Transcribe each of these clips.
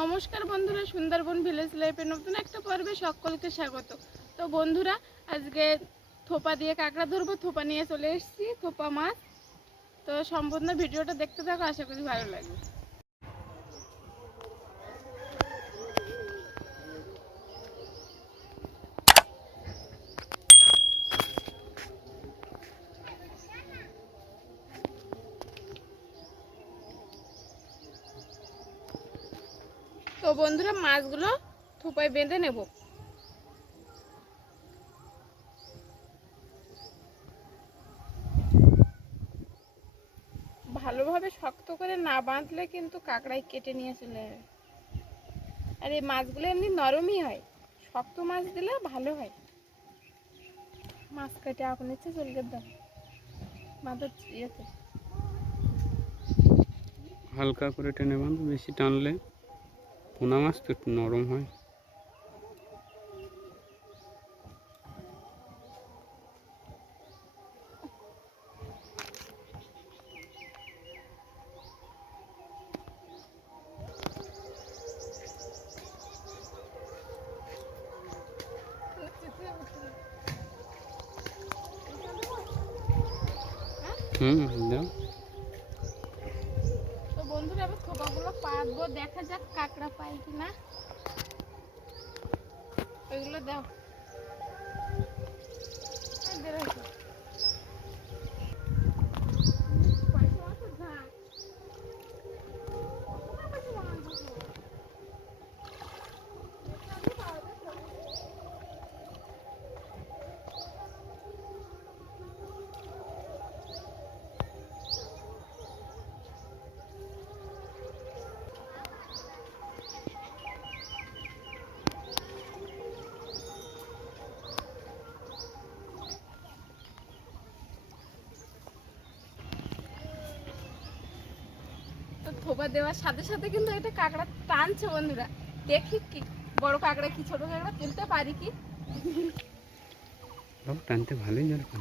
নমস্কার বন্ধুরা, সুন্দরবন ভিলেজ লাইফের নতুন একটা পর্বে সকলকে স্বাগত। তো বন্ধুরা, আজকে থোপা দিয়ে কাঁকড়া ধরবো, থোপা নিয়ে চলে এসেছি, থোপা মাছ। তো সম্পূর্ণ ভিডিওটা দেখতে থাকো, আশা করি ভালো লাগবে। তো বন্ধুরা মাছগুলো থোপায় বেঁধে নেব। ভালোভাবে শক্ত করে না বাঁধলে কিন্তু কাঁকড়াই কেটে নিয়ে চলে যাবে আর এই মাছগুলো এমনি নরমই হয়। শক্ত মাছ দিলে ভালো হয়। মাছ কেটে আপন ইচ্ছে চলে দাম মাথার ইয়েতে। হালকা করে টেনে বাঁধ, বেশি টানলে পোনা মাছ তো একটু নরম হয়। থোকাগুলো দেখা যাক কাঁকড়া পাই কিনা। ওইগুলো দাও। থোপা দেওয়ার সাথে সাথে কিন্তু এটা কাঁকড়া টানছে বন্ধুরা। দেখি কি, বড় কাঁকড়া কি, ছোট কাঁকড়া তুলতে পারি কি? টানতে ভালোই দরকার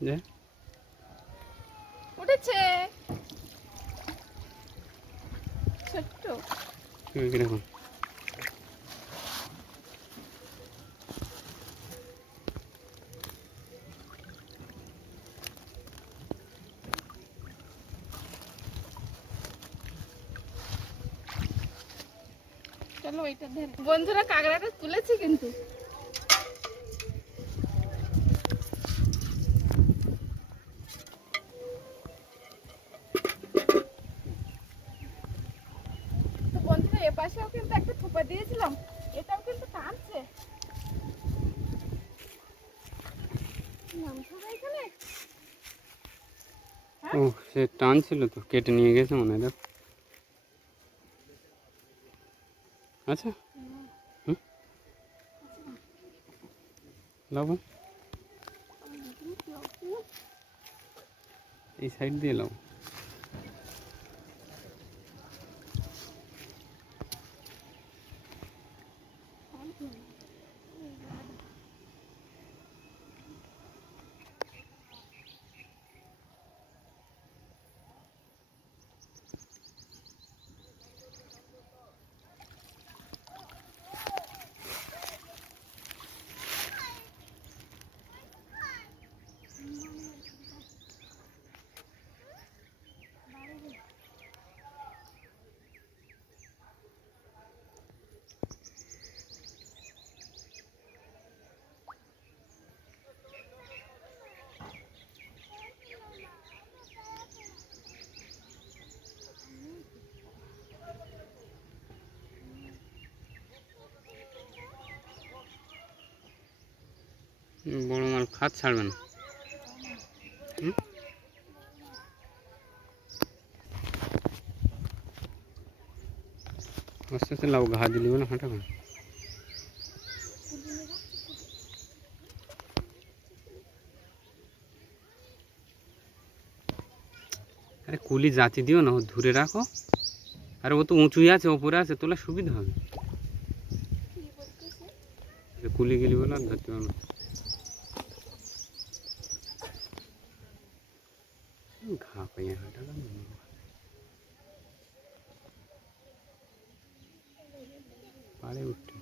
যে উঠেছে ছোট্ট কীরকম চলো ওইটা বন্ধুরা কাঁকড়াটা তুলেছি কিন্তু তো বন্ধুরা এ পাশেও কিন্তু একটা থোপা দিয়েছিলাম এটাও কিন্তু টানছে নামছো না এখানে ও সে টান ছিল তো, কেটে নিয়ে গেছে মনে হয় আচ্ছা। হুম। লবণ। এই সাইড দিয়ে লাও বড় মাল খাত ছাড়বে না। হুম? আস্তে আস্তে লাউ ঘা দিলি বলে হাঁটা আরে কুলি জাতি দিও না ও ধরে রাখো। আরে ও তো উঁচুই আছে ওপরে আছে তোলা সুবিধা হবে। কুলি গেলি বলে আর ধরতে পারব না। ঘা পাইয়া হাঁটা গেল পারে উঠতে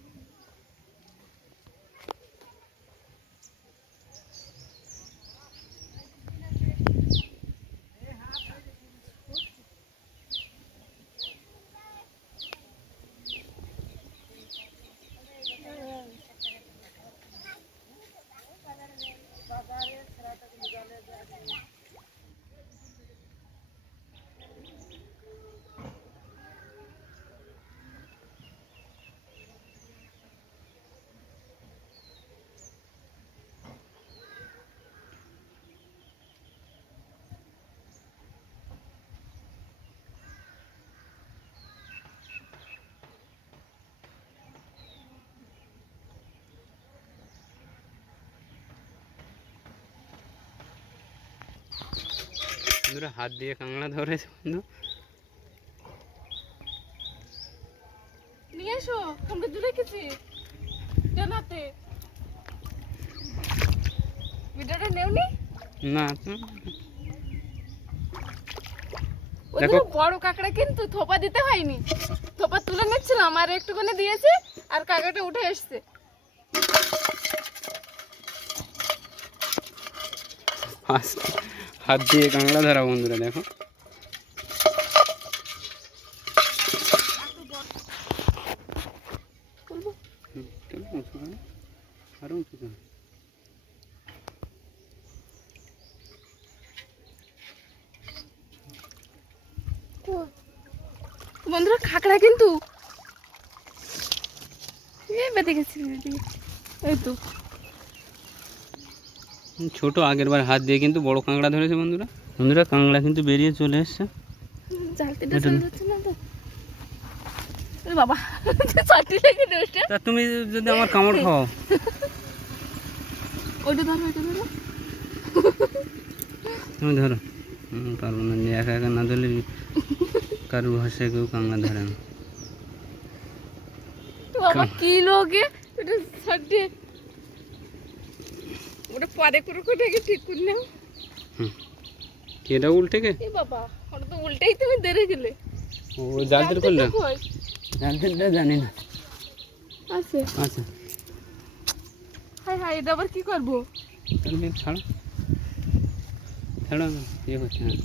বন্ধুরা হাত দিয়ে কাঁকড়া ধরেছে বন্ধু। নিয়ে এসো তোমরা দূরে গেছি। জানাতে ভিডিওটা নেওনি? না তো। দেখো। বড় কাঁকড়া কিন্তু থোপা দিতে হয়নি। থোপা তুলে নিচ্ছিলাম আর একটুখানি দিয়েছে আর কাঁকড়াটা উঠে এসছে। হাত দিয়ে কাঁকড়া ধরা বন্ধুরা দেখো। বন্ধুরা কাঁকড়া কিন্তু বেঁধে গেছি। এই তো ছোট আগের বার হাত দিয়ে কিন্তু বড় কাঁকড়া ধরেছে বন্ধুরা। বন্ধুরা কাঁকড়া কিন্তু বেরিয়ে চলে এসছে। বাবা তা তুমি যদি আমার কামড় খাও। ওইটা ধরো ওইটা ধরো। তুমি ধরো। পারব না যে একা একা না ধরলে কারোর ভাষায় কেউ কাঁকড়া ধরে না। বাবা কি লোকে ওটা ওটা পরে করে করে আগে ঠিক করে নাও এটা উল্টে গে এ বাবা ওটা তো উল্টেই তুমি দেরে গেলে ও জালদের করলে কই? জালদেরটা জানি না আছে আচ্ছা হাই হাই এটা আবার কি করব তাহলে ছাড়ো ছাড়ো ইয়ে করছে হ্যাঁ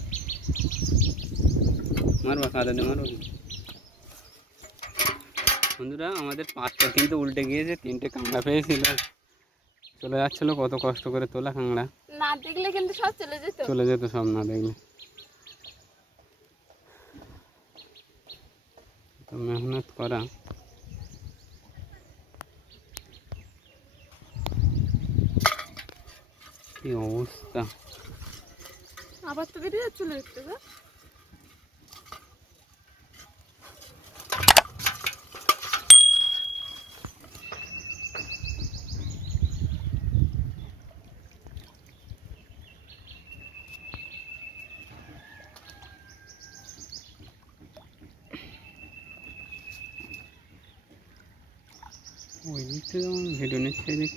মারবা কাদা দিয়ে মারো বন্ধুরা আমাদের পাঁচটা কিন্তু উল্টে গিয়েছে তিনটে কাঁকড়া পেয়েছিল। চলে যাচ্ছিল কত কষ্ট করে তোলা কাঁকড়া। না দেখলে কিন্তু সব চলে যেত। চলে যেত সব না দেখলে। তো মেহনত করা। কি অবস্থা। আবার তো বেরিয়ে যাচ্ছিল একটু ওই দিক থেকে যেমন ভিডিও নিচ্ছে এই দিক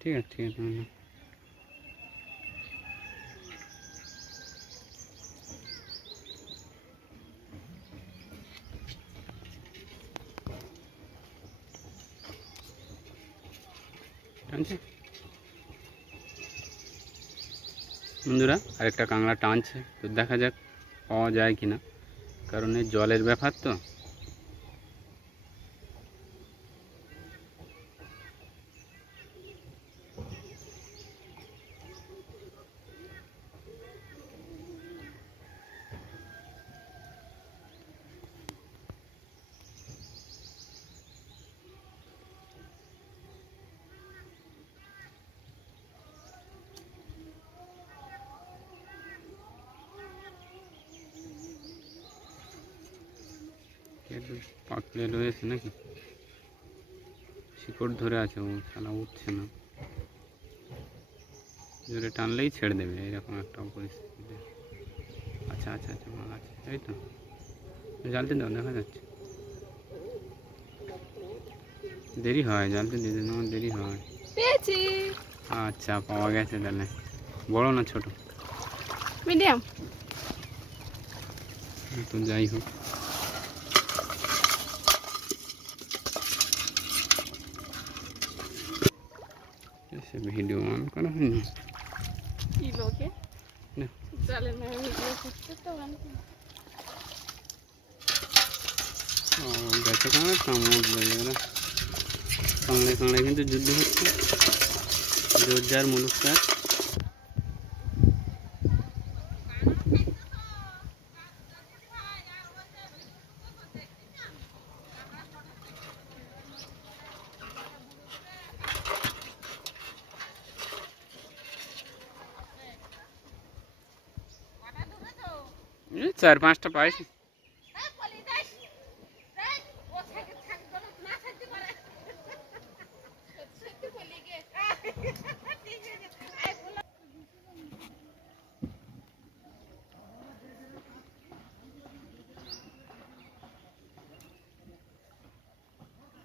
ঠিক আছে ঠিক আছে। টানছে? বন্ধুরা, আরেকটা কাঁকড়া টানছে, তো দেখা যাক পাওয়া যায় কিনা। কারণ এই জলের ব্যাপার তো। পাকলে রয়েছে নাকি? শিকড় ধরে আছে ও শালা উঠছে না। জোরে টানলেই ছেড়ে দেবে এরকম একটা পরিস্থিতি আচ্ছা আচ্ছা আচ্ছা মাল আছে এই তো। জালতে দাও দেখা যাচ্ছে। দেরি হয় জালতে দিতে আমার দেরি হয়। পেয়েছি। আচ্ছা পাওয়া গেছে তাহলে। বড় না ছোট? মিডিয়াম। তো যাই হোক এসে ভিডিও অন করা হয়নি কি লোকে না। চলে না ভিডিও করতে তো অনেক ও গেছে কাঁড়া কামড় লেগে গেল কামড়ে কামড়ে কিন্তু যুদ্ধ হচ্ছে জোরজার মুলুকটার এই চার পাঁচটা পাইছি।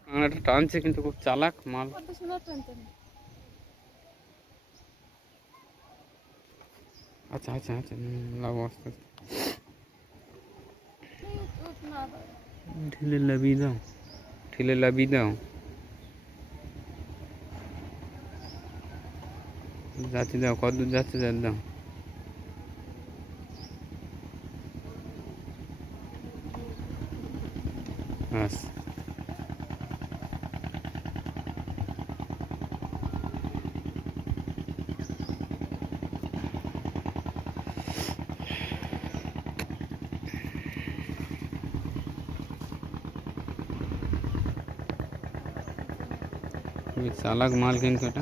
কাঁকড়াটা টানছে কিন্তু খুব চালাক মাল। আচ্ছা আচ্ছা আচ্ছা হুম, আস্তে আস্তে। না ঢিলে লাবি দাও ঢিলে লাবি দাও যাচ্ছে দাও কত দূর যাচ্ছে যা দাও বাস খুবই চালাক মাল কিন্তু এটা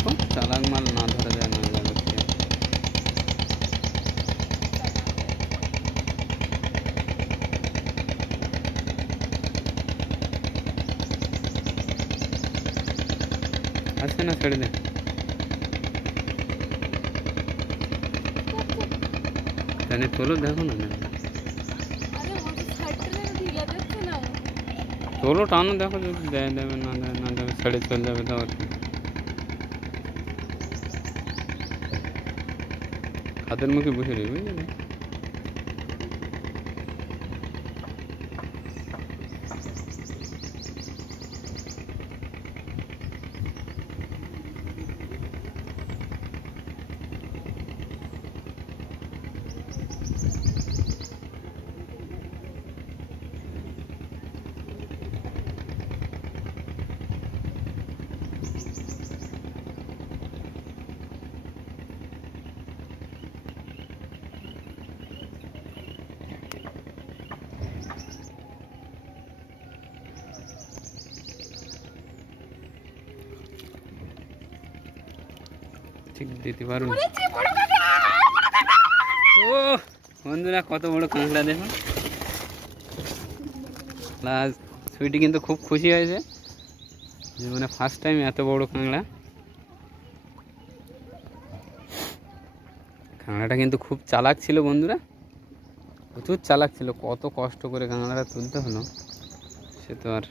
খুব চালাক মাল না ধরা যায় না যাচ্ছে আছে না ছেড়ে দে তাহলে তোলো দেখো না তোলো টানো দেখো যদি দেয় দেবে না দেয় না দেবে ছেড়ে চলে যাবে তাও হাতের মুখে বসে রই ঠিক দিতে পারুন ও বন্ধুরা কত বড় কাঁকড়া দেখুন প্লাস সুইটি কিন্তু খুব খুশি হয়েছে। জীবনে ফার্স্ট টাইম এত বড় কাঁকড়া। কাঁকড়াটা কিন্তু খুব চালাক ছিল বন্ধুরা। প্রচুর চালাক ছিল কত কষ্ট করে কাঁকড়াটা তুলতে হলো। সে তো আর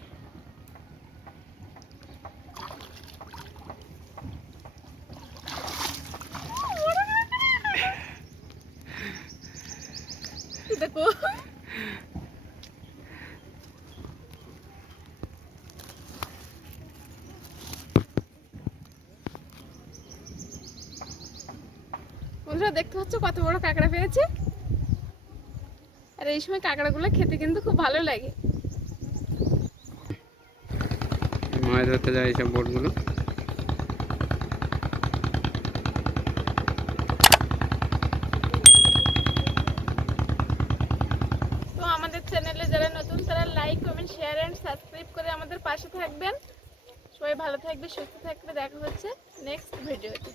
দেখো বন্ধুরা দেখতে পাচ্ছ কত বড় কাঁকড়া পেয়েছে? আর এই সময় কাঁকড়াগুলো খেতে কিন্তু খুব ভালো লাগে। মাছ ধরতে যায় এইসব বোটগুলো। তো আমাদের চ্যানেলে যারা নতুন তারা like comment share and subscribe করে আমাদের পাশে থাকবেন। সবাই ভালো থাকবে সুস্থ থাকবে। দেখা হচ্ছে নেক্সট ভিডিওতে